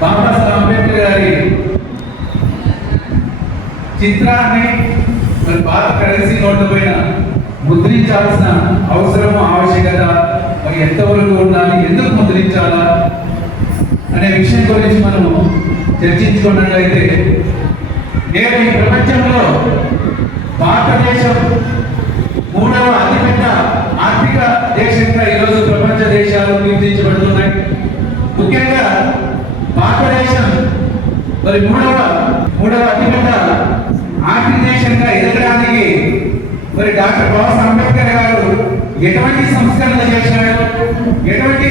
బాబాసాహెబ్ అంబేద్కర్ గారి చిత్రాన్ని మరి భారత కరెన్సీ నోట్ల పైన ముద్రించాల్సిన అవసరము ఆవశ్యకత మరి ఎంతవరకు ఉండాలి, ఎందుకు ముద్రించాలా అనే విషయం గురించి మనం చర్చించుకున్నట్లయితే నేడు ఈ ప్రపంచంలో భారతదేశం 3వ అతిపెద్ద ఆర్థిక దేశంగా ఈరోజు ప్రపంచ దేశాలు గుర్తించబడుతున్నాయి. ముఖ్యంగా భారతదేశం మరి మూడవ అతిపెద్ద ఆర్థిక దేశంగా ఎదగడానికి మరి డాక్టర్ బాబాసాహెబ్ అంబేద్కర్ గారు ఎటువంటి సంస్కరణలు చేశాడు, ఎటువంటి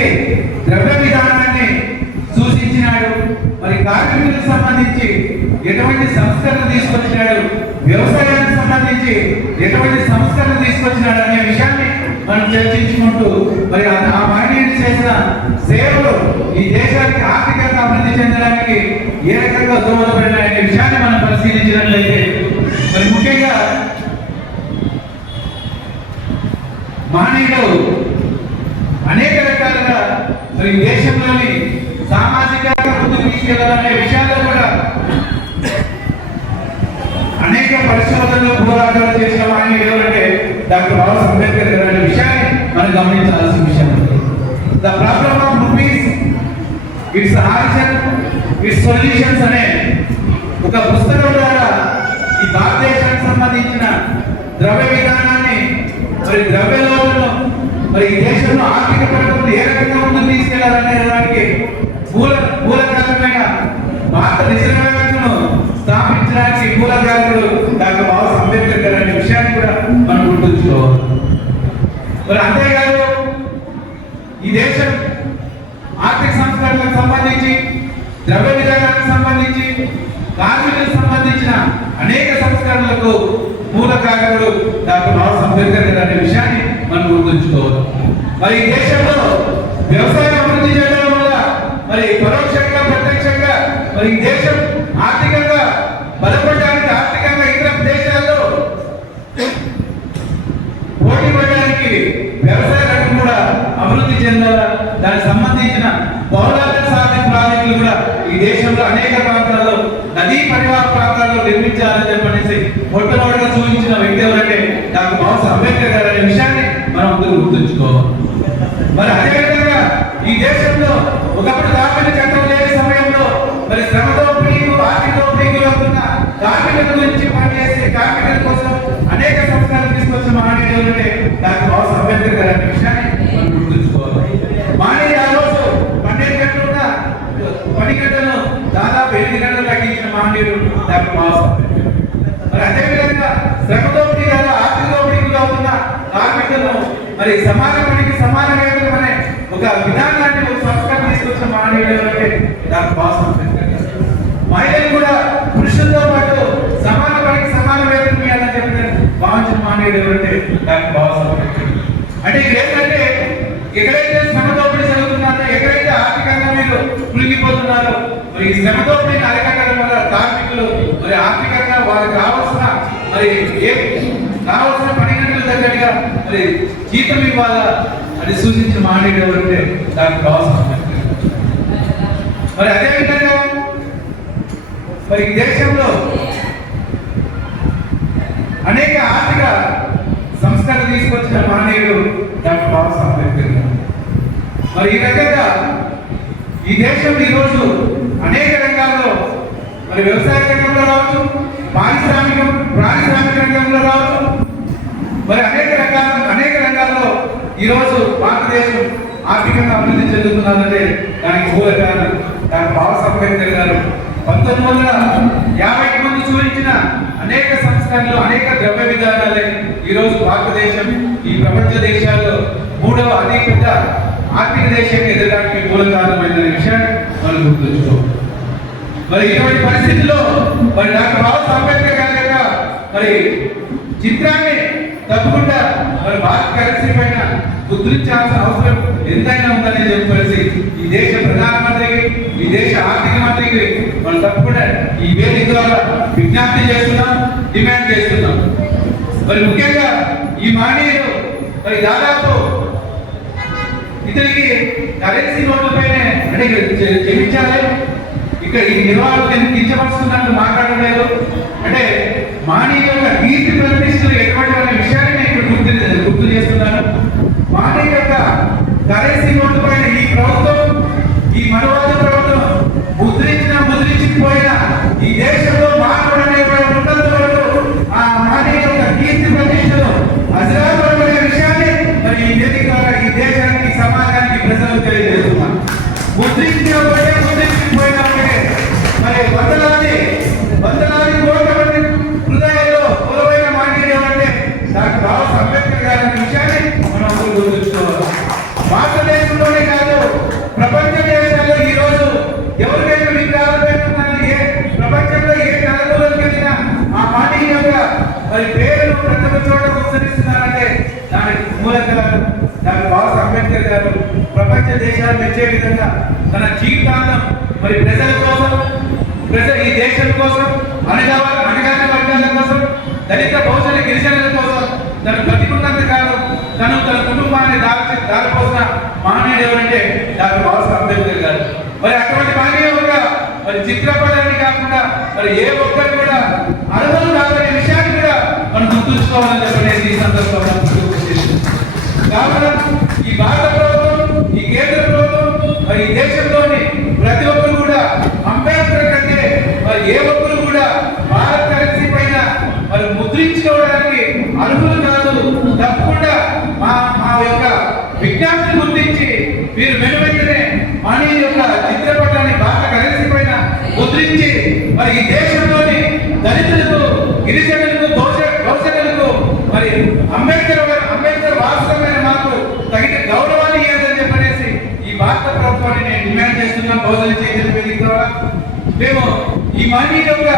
ద్రవ్య విధానాన్ని సూచించినాడు, మరి కార్మికులకు సంబంధించి ఎటువంటి సంస్కరణ తీసుకొచ్చినాడు, వ్యవసాయానికి సంబంధించి ఎటువంటి సంస్కరణ తీసుకొచ్చినాడు అనే విషయాన్ని మనం చర్చించుకుంటూ మరి ఆ మహనీయుడు చేసిన సేవలు ఈ దేశానికి ఆర్థికంగా అభివృద్ధి చెందడానికి ఏ రకంగా దోహదపడినాయనే విషయాన్ని మనం పరిశీలించినట్లయితే మరి ముఖ్యంగా మహనీయుడు అనేక రకాలుగా మరి దేశంలోని సామాజిక ముందుకు తీసుకెళ్లాలనే విషయాల్లో కూడా అనేక పరిశోధనలు పోరాటాలు చేసిన మహనీయుడు ఎవరంటే డాక్టర్ బాబాసాహెబ్ అంబేద్కర్ గారు అనే విషయాన్ని మనం గమనించాల్సిన విషయం. The problem of rupees, its origin, it's solutions అనే ఒక పుస్తకం ద్వారా ఈ భారతదేశానికి సంబంధించిన ద్రవ్య విధానాన్ని మరి ద్రవ్య లోటును మరి ఈ దేశంలో ఆర్థిక ప్రగతిని ఏ రకంగా ముందుకు తీసుకెళ్లాలనే దానికి మూలకారణమైన భారత రిజర్వ్ బ్యాంకును స్థాపించడానికి మూలకారుడు డాక్టర్ బాబాసాహెబ్ అంబేద్కర్ గారు అనే విషయాన్ని కూడా మనం గుర్తుంచుకోవాలి. మరి అంతేకాదు ఈ దేశం ఆర్థిక సంస్కరణలకు సంబంధించి, ద్రవ్య విధానానికి సంబంధించి, కార్మికులకు సంబంధించిన అనేక సంస్కరణలకు మూలకారుడు డాక్టర్ బాబాసాహెబ్ అంబేద్కర్ గారు అనే విషయాన్ని మనం గుర్తుంచుకోవాలి. మరి ఈ దేశంలో వ్యవసాయం అభివృద్ధి చేయడం వల్ల మరి పరోక్షంగా ప్రత్యక్షంగా మరి ఈ దేశం ఆర్థికంగా బలపడడానికి, ఆర్థికంగా ఇతర దేశాల్లో పోటీ పడడానికి వ్యవసాయ రంగం కూడా అభివృద్ధి చెందాలా, దానికి సంబంధించిన పౌరాత్య సాధన ప్రాజెక్టులు కూడా ఈ దేశంలో అనేక ప్రాంతాల్లో నదీ పరివాహక ప్రాంతాల్లో నిర్మించాలని చెప్పనేసి మొట్టమొదటిగా సూచించిన వ్యక్తి ఎవరంటే డాక్టర్ బాబాసాహెబ్ అంబేద్కర్ గారు అనే విషయాన్ని మనం అందరూ గుర్తుంచుకోవాలి. మరి అదేవిధంగా ఈ దేశంలో ఒకప్పుడు కార్మిక చట్టం లేని సమయంలో మరి శ్రమ దోపిడీలు, ఆర్థిక దోపిడీలు అవుతున్న కార్మికుల గురించి పనిచేసే కార్మికుల కోసం అనేక సంస్కరణలు తీసుకొచ్చిన మహనీయుడు ఎవరంటే డాక్టర్ బాబాసాహెబ్ అంబేద్కర్ గారు అనే విషయాన్ని మనం గుర్తుంచుకోవాలి. మహనీయుడు ఆ రోజు 12 గంటలు ఉన్న పని గంటలను దాదాపు 8 గంటలు తగ్గించిన మహనీయుడు డాక్టర్ బాబాసాహెబ్ అంబేద్కర్. మరి అదేవిధంగా శ్రమ దోపిడీ కాదు, ఆర్థిక దోపిడీలు అవుతున్న కార్మికులను మరి సమాన పనికి సమాన వేతనం అనే ఒక విధానాన్ని, ఒక సంస్కరణ తీసుకొచ్చిన మహనీయుడు ఎవరంటే డాక్టర్ బాబాసాహెబ్ అంబేద్కర్ గారు. మహిళలు కూడా పురుషులతో పాటు సమాన పనికి సమాన వేతనం ఇవ్వాలని చెప్పిన భావించిన మహనీయుడు ఎవరంటే డాక్టర్ బాబాసాహెబ్ అంబేద్కర్. అంటే ఏంటంటే ఎక్కడైతే శ్రమ దోపిడీ జరుగుతున్నారో, ఎక్కడైతే ఆర్థికంగా మీరు కులిగిపోతున్నారో మరి ఈ శ్రమ దోపిడీని అరికట్టడం వల్ల కార్మికులు మరి ఆర్థికంగా వాళ్ళకి రావాల్సిన పని గంటలు తగ్గట్టుగా మరి జీతం ఇవ్వాలా అని సూచించిన మహనీయుడు ఎవరంటే డాక్టర్ బాబాసాహెబ్ అంబేద్కర్. మరి అదేవిధంగా మరి ఈ దేశంలో అనేక ఆర్థిక సంస్కరణ తీసుకొచ్చిన మహనీయుడు డాక్టర్ బాబాసాహెబ్ అంబేద్కర్ గారు. మరి ఈ రకంగా ఈ దేశం ఈరోజు అనేక రంగాల్లో మరి వ్యవసాయ రంగంలో రావచ్చు, పారిశ్రామిక రంగంలో రావచ్చు, మరి అనేక రంగాల్లో ఈరోజు భారతదేశం ఆర్థికంగా అభివృద్ధి చెందుతున్నదంటే దానికి మూల కారణం డాక్టర్ బాబాసాహెబ్ అంబేద్కర్ గారు 1950 ముందు చూపించిన అనేక సంస్కరణలు, అనేక ద్రవ్య విధానాలే ఈరోజు భారతదేశం ఈ ప్రపంచ దేశాల్లో 3వ అతిపెద్ద ఆర్థిక దేశంగా ఎదగడానికి మూల కారణమైన విషయాన్ని మనం గుర్తుంచుకోవాలి. మరి ఇటువంటి పరిస్థితుల్లో మరి డాక్టర్ బాబాసాహెబ్ అంబేద్కర్ గారి యొక్క మరి చిత్రాన్ని తప్పకుండా మరి భారత కరెన్సీ పైన ముద్రించాల్సిన అవసరం ఎంతైనా ఉందని చెప్పేసి ఈ దేశ ప్రధానమంత్రికి, ఈ దేశ ఆర్థిక మంత్రికి మనం తప్పకుండా ఈ వేదిక ద్వారా విజ్ఞప్తి చేస్తున్నాం, డిమాండ్ చేస్తున్నాం. మరి ముఖ్యంగా ఈ మహనీయుడు మరి దాదాపు ఇతనికి కరెన్సీ నోట్లపైనే అంటే చెల్లించాలి, ఇక్కడ ఈ నిర్వాహకులు కించపరుస్తున్నట్టు మాట్లాడలేదు. అంటే మానీయ యొక్క కీర్తి ప్రతిష్టలు ఎటువంటి అనే విషయాన్ని నేను ఇక్కడ గుర్తు చేస్తున్నాను. మానీయ యొక్క కరెన్సీ నోటు పైన ఈ ప్రభుత్వం, ఈ మనవాద ప్రభుత్వం ముద్రించిపోయిన ఈ దేశంలో మానవుడు అనేవాడు ఉన్నంత వరకు ఆ మానీయ యొక్క కీర్తి ప్రతిష్టలు అజరాపరమైన విషయాన్ని మరి ఈ వేదిక ద్వారా ఈ దేశానికి, సమాజానికి ప్రజలకు తెలియజేస్తున్నాను. ముద్రించిపోయినప్పుడే మరి వందలాది కోట్ల మంది హృదయాల్లో కొలువైన మానవుడు ఏమంటే డాక్టర్ బాబాసాహెబ్ అంబేద్కర్ గారి విషయాన్ని మనం గుర్తుంచుకోవాలి. భారతదేశంలోనే కాదు, ప్రపంచ దేశాల్లో ఈ రోజు ఎవరికైనా విగ్రహాలు పెట్టుకున్నాను, ఏ ప్రపంచంలో ఏ నలుగురికి వెళ్ళినా ఆ మానవుడి యొక్క మరి పేరును ప్రతి ఒక్క చోట ఉచ్చరిస్తున్నారంటే దానికి మూలకారణం డాక్టర్ బాబాసాహెబ్ అంబేద్కర్ గారు. ప్రపంచ దేశాలు మెచ్చే విధంగా తన జీవితాంతం మరి ప్రజల కోసం, ఈ దేశం కోసం, అనగాని వర్గాల కోసం, దళిత బహుజన గిరిజనుల కోసం తను బతికున్నంత కాలం తన కుటుంబాన్ని దారిపోసిన మహనీయుడు ఎవరంటే డాక్టర్ బాబాసాహెబ్ అంబేద్కర్ గారు. మరి అటువంటి మహనీయుడుగా మరి చిత్రపటాన్ని కాకుండా మరి ఏ ఒక్కరు కూడా అర్హులు కాదనే విషయాన్ని కూడా మనం గుర్తుంచుకోవాలని చెప్పనేది ఈ సందర్భంగా కాబట్టి ఈ భారత ప్రభుత్వం, ఈ కేంద్ర ప్రభుత్వం మరి ఈ దేశంలోని ప్రతి ఒక్కరు కూడా అంబేద్కర్ కంటే మరి ఏ ఒక్కరు కూడా భారత కరెన్సీ పైన మరి ముద్రించుకోవడానికి అర్హులు కాదు. తప్పకుండా మా యొక్క విజ్ఞప్తిని గుర్తించి మీరు వెనువెంటనే మానవుడి యొక్క చిత్రపటాన్ని భారత కరెన్సీ పైన ముద్రించి మరి ఈ దేశంలోని దళితులకు, గిరిజనులకు, బహుజనులకు మరి అంబేద్కర్ వారసమైన మాకు తగిన గౌరవాన్ని ఇవ్వాలని చెప్పనేసి ఈ భారత ప్రభుత్వాన్ని నేను డిమాండ్ చేస్తున్నాను. బహుజన చైతన్య వేదిక ద్వారా మేము ఈ మానవుడి యొక్క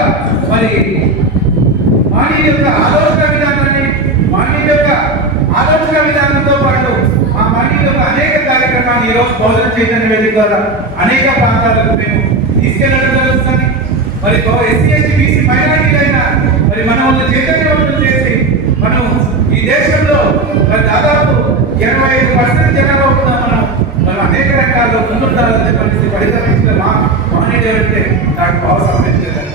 ఆలోచన విధానంతో పాటు ఆ మానవుడి యొక్క అనేక కార్యక్రమాలు ఈ రోజు బహుజన చైతన్య వేదిక ద్వారా అనేక ప్రాంతాలకు మేము తీసుకెళ్లడం జరుగుతుంది. మరి ఎస్సీ, ఎస్టీ, బీసీ, మైనారిటీలైన మరి మన వాళ్ళు చైతన్యవంతులు చేసి మనం ఈ దేశంలో మరి దాదాపు 85% జనాభా ఉంటున్నాం. మనం అనేక రకాల్లో ముందుండాలని చెప్పేసి పరిగణించిన మా మహనీయుడు ఎవరంటే డాక్టర్ బాబాసాహెబ్ అంబేద్కర్ గారు.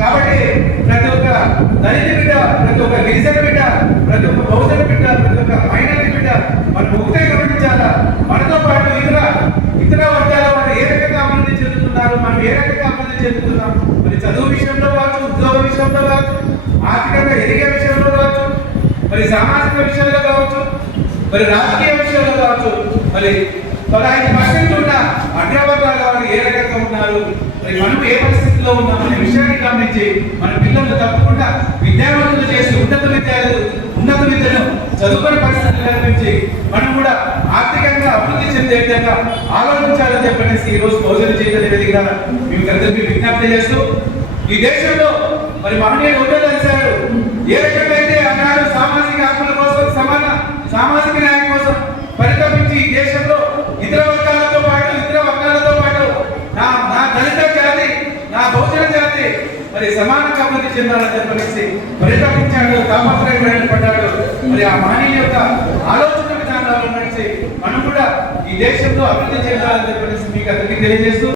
కాబట్టి ప్రతి ఒక్క దళిత బిడ్డ, ప్రతి ఒక్క గిరిజన బిడ్డ, ప్రతి ఒక్క బహుజన బిడ్డ, ప్రతి ఒక్క మైనారిటీ బిడ్డ మనం ఒకటే గమనించాలా. మనతో పాటు ఇతర వర్గాల వారు ఏ రకంగా అభివృద్ధి చెందుతున్నారు, మనం ఏ రకంగా అభివృద్ధి చెందుతున్నాం, మరి చదువు విషయంలో కావచ్చు, ఉద్యోగ విషయంలో కావచ్చు, ఆర్థికంగా ఎదిగే విషయంలో కావచ్చు, మరి సామాజిక విషయంలో కావచ్చు, మరి రాజకీయ విషయంలో కావచ్చు, మరి 15% ఉన్న అగ్రవర్గాల వారు ఏ రకంగా ఉన్నారు, మరి మనం ఏ పరిస్థితిలో ఉన్నాం అనే విషయాన్ని గమనించి మన పిల్లలు తప్పకుండా విద్యావంతులు చేసి ఉన్నత విద్యను చదువుకునే పరిస్థితులు కల్పించి మనం కూడా ఆర్థికంగా అభివృద్ధి చెందే విధంగా ఆలోచించాలని చెప్పనేసి ఈ రోజు బహుజన చైతన్య వేదిక మేము అందరికీ విజ్ఞప్తి చేస్తూ ఈ దేశంలో మరి మహనీయుడు ఉండదలిచారు. ఏ రకంగా అయితే అన్నాడు సామాజిక హక్కుల కోసం, సామాజిక న్యాయం కోసం పరితపించి ఈ దేశంలో ఇతర వర్గాలతో పాటు నా దళిత జాతి, నా బహుజన జాతి మరి సమానంగా అభివృద్ధి చెందాలని చెప్పేసి పరితపించాడు, తాపత్రయపడ్డాడు. మరి ఆ మహనీయుల యొక్క ఆలోచన విధానాలను నడిచి మనం కూడా ఈ దేశంలో అభివృద్ధి చెందాలని చెప్పేసి మీకు అందరికీ తెలియజేస్తూ